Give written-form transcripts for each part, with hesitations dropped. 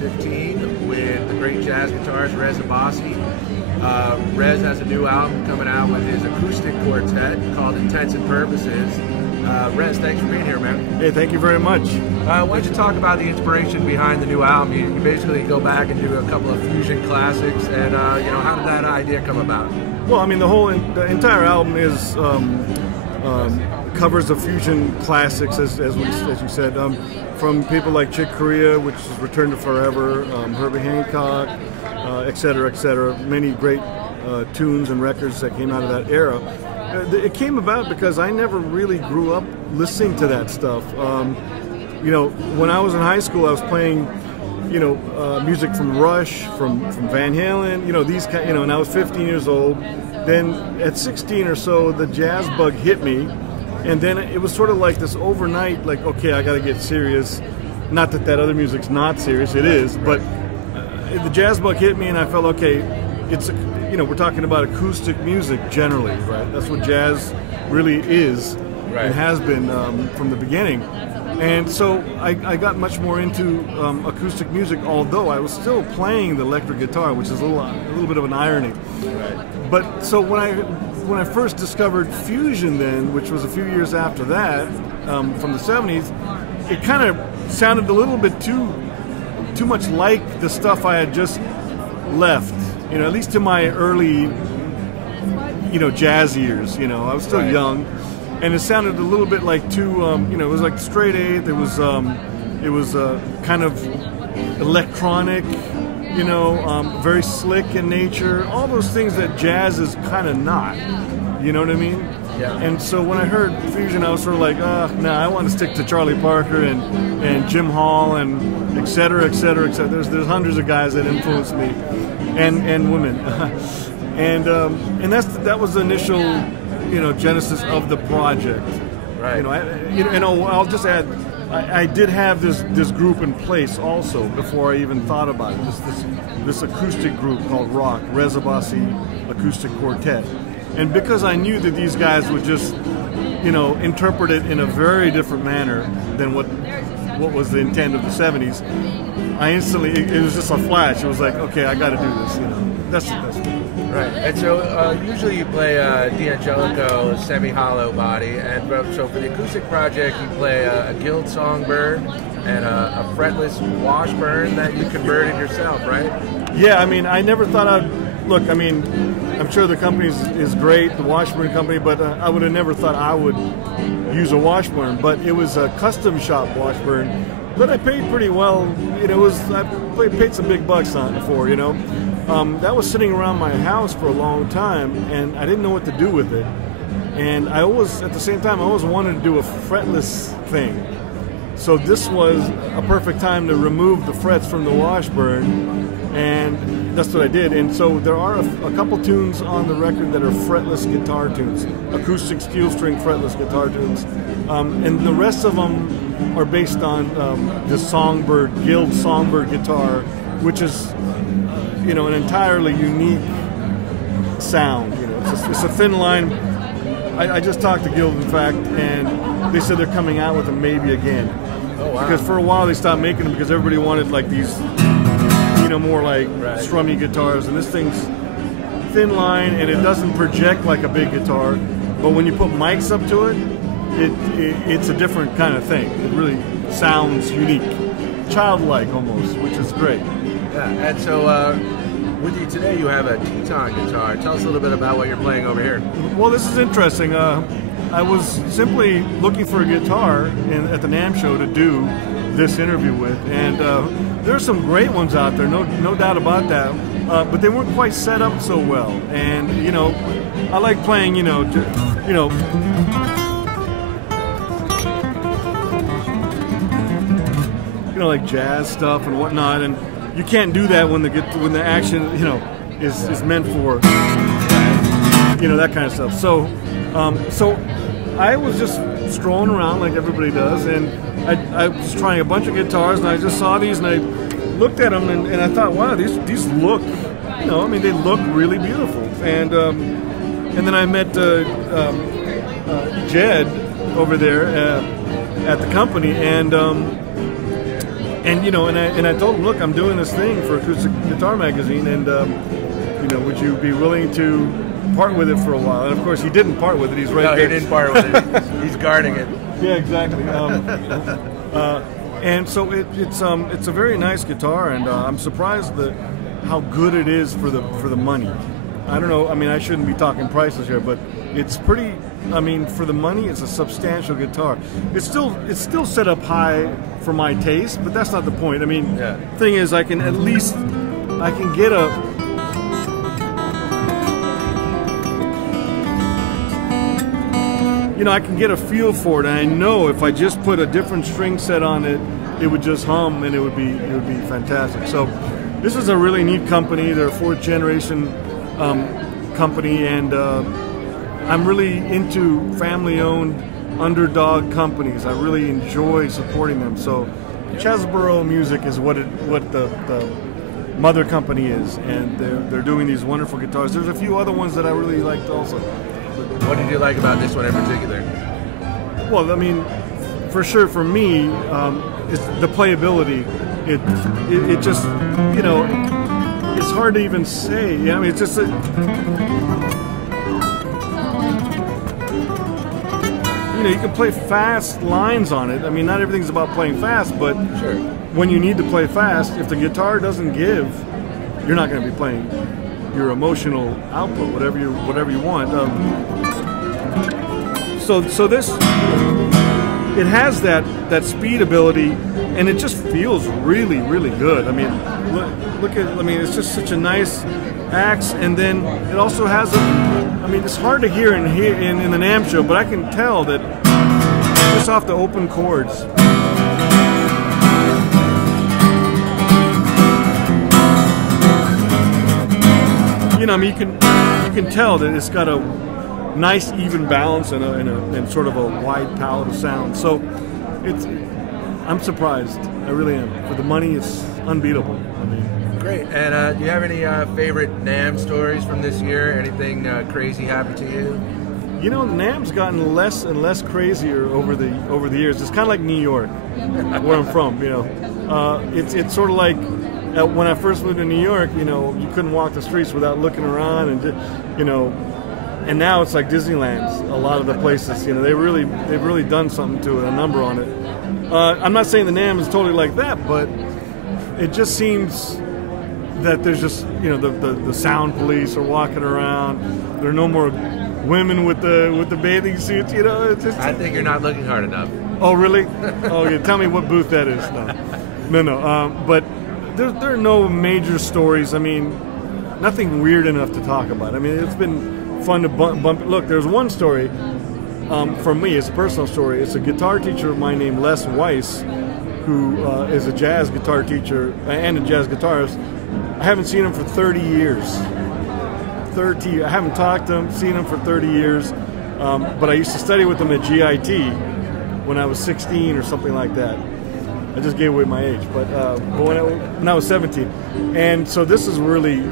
2015 with the great jazz guitarist Rez Abbasi. Rez has a new album coming out with his acoustic quartet called Intents and Purposes. Rez, thanks for being here, man. Hey, thank you very much. Why don't you talk about the inspiration behind the new album? You basically go back and do a couple of fusion classics, and you know, how did that idea come about? Well, I mean, the entire album is covers the fusion classics, as you said, from people like Chick Corea, which is Return to Forever, Herbie Hancock, et cetera, many great tunes and records that came out of that era. It came about because I never really grew up listening to that stuff. You know, when I was in high school, I was playing, you know, music from Rush, from Van Halen, you know, these kind, you know, and I was 15 years old. Then at 16 or so, the jazz bug hit me, and then it was sort of like this overnight, like, okay, I got to get serious. Not that other music's not serious, it is, but the jazz bug hit me, and I felt, okay, it's, you know, we're talking about acoustic music generally, right? That's what jazz really is, right, and has been from the beginning. And so I got much more into acoustic music, although I was still playing the electric guitar, which is a little bit of an irony. Right. But so when I first discovered fusion, then, which was a few years after that, from the 70s, it kind of sounded a little bit too much like the stuff I had just left. You know, at least to my early, you know, jazz years. You know, I was still young. And it sounded a little bit like you know, it was like straight eighth. It was kind of electronic, you know, very slick in nature. All those things that jazz is kind of not. You know what I mean? Yeah. And so when I heard fusion, I was sort of like, nah, I want to stick to Charlie Parker and Jim Hall and et cetera. There's hundreds of guys that influenced me, and women, and that was the initial, you know, genesis of the project. Right. You know, I'll just add, I did have this group in place also before I even thought about it. This acoustic group called ROC, Rez Abbasi Acoustic Quartet, and because I knew that these guys would just, you know, interpret it in a very different manner than what was the intent of the 70s, I instantly, it was just a flash. It was like, okay, I got to do this. You know, that's the best. Right, and so usually you play D'Angelico semi-hollow body, and so for the acoustic project you play a Guild Songbird and a fretless Washburn that you converted yourself, right? Yeah, I mean, I never thought I'd, look, I mean, I'm sure the company is great, the Washburn company, but I would have never thought I would use a Washburn, but it was a custom shop Washburn, but I paid pretty well, you know, I paid some big bucks on it for, you know. That was sitting around my house for a long time, and I didn't know what to do with it. And I always, at the same time, I always wanted to do a fretless thing. So this was a perfect time to remove the frets from the Washburn, and that's what I did. And so there are a couple tunes on the record that are fretless guitar tunes, acoustic steel string fretless guitar tunes, and the rest of them are based on the Songbird, Guild Songbird guitar, which is, you know, an entirely unique sound. You know, it's a thin line. I just talked to Guild, in fact, and they said they're coming out with them maybe again. Oh, wow. Because for a while they stopped making them because everybody wanted like these, you know, more like strummy guitars, and this thing's thin line and it doesn't project like a big guitar, but when you put mics up to it, it's a different kind of thing. It really sounds unique, childlike almost, which is great. Yeah, and so with you today, you have a Teton guitar. Tell us a little bit about what you're playing over here. Well, this is interesting. I was simply looking for a guitar at the NAMM show to do this interview with, and there are some great ones out there, no doubt about that, but they weren't quite set up so well. And you know, I like playing, you know, like jazz stuff and whatnot, and you can't do that when the action, you know, is meant for, you know, that kind of stuff. So, so I was just strolling around like everybody does, and I was trying a bunch of guitars, and I just saw these, and I looked at them, and I thought, wow, these look, you know, I mean, they look really beautiful. And then I met Jed over there at the company, and And you know, and I told him, look, I'm doing this thing for Acoustic Guitar Magazine, and you know, would you be willing to part with it for a while? And of course, he didn't part with it. He's right there. No, he didn't part with it. He's guarding it. Yeah, exactly. And so it's a very nice guitar, and I'm surprised that how good it is for the money. I don't know. I mean, I shouldn't be talking prices here, but it's pretty. I mean, for the money, it's a substantial guitar. It's still set up high for my taste, but that's not the point. I mean, yeah. Thing is, I can get a. You know, I can get a feel for it, and I know if I just put a different string set on it, it would just hum, and it would be fantastic. So, this is a really neat company. They're a 4th generation company, and I'm really into family-owned underdog companies. I really enjoy supporting them. So, Chesborough Music is what the mother company is, and they're doing these wonderful guitars. There's a few other ones that I really liked also. What did you like about this one in particular? Well, I mean, for sure for me, it's the playability. It just, you know, it's hard to even say. You know, I mean, it's just you know, you can play fast lines on it. I mean, not everything's about playing fast, but sure. When you need to play fast, if the guitar doesn't give, you're not going to be playing your emotional output, whatever you want. So this, it has that speed ability, and it just feels really, really good. I mean, look at, I mean, it's just such a nice axe, and then it also has a, I mean, it's hard to hear in the NAMM show, but I can tell that just off the open chords. You know, I mean, you can tell that it's got a nice even balance and sort of a wide palette of sound. So I'm surprised. I really am. For the money, it's unbeatable. I mean, great. And do you have any favorite NAMM stories from this year? Anything crazy happened to you? You know, NAMM's gotten less and less crazier over the years. It's kind of like New York, where I'm from. You know, it's sort of like. When I first moved to New York, you know, you couldn't walk the streets without looking around, and you know, and now it's like Disneyland. A lot of the places, you know, they've really done something to it, a number on it. I'm not saying the NAMM is totally like that, but it just seems that there's just, you know, the sound police are walking around. There are no more women with the bathing suits. You know, it's just. I think you're not looking hard enough. Oh really? Oh yeah. Tell me what booth that is. No. But. There are no major stories. I mean, nothing weird enough to talk about. I mean, it's been fun to bump. Look, there's one story from me. It's a personal story. It's a guitar teacher of mine named Les Weiss, who is a jazz guitar teacher and a jazz guitarist. I haven't seen him for 30 years. I haven't talked to him, seen him for 30 years. But I used to study with him at GIT when I was 16 or something like that. I just gave away my age, but when I was 17, and so this is really,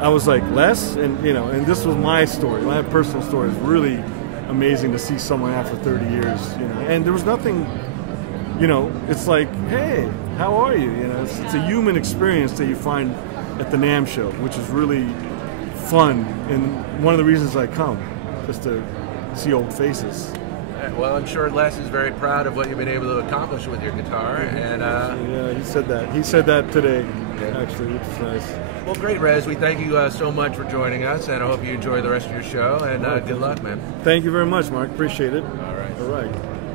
I was like, Les, and you know, and this was my story, my personal story. It's really amazing to see someone after 30 years, you know, and there was nothing, you know, it's like, hey, how are you? You know, it's a human experience that you find at the NAMM show, which is really fun, and one of the reasons I come, just to see old faces. Well, I'm sure Les is very proud of what you've been able to accomplish with your guitar, and yeah, he said that. He said that today, actually, which is nice. Well, great, Rez. We thank you so much for joining us, and I hope you enjoy the rest of your show. And good luck, man. Thank you very much, Mark. Appreciate it. All right. All right.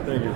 Thank you.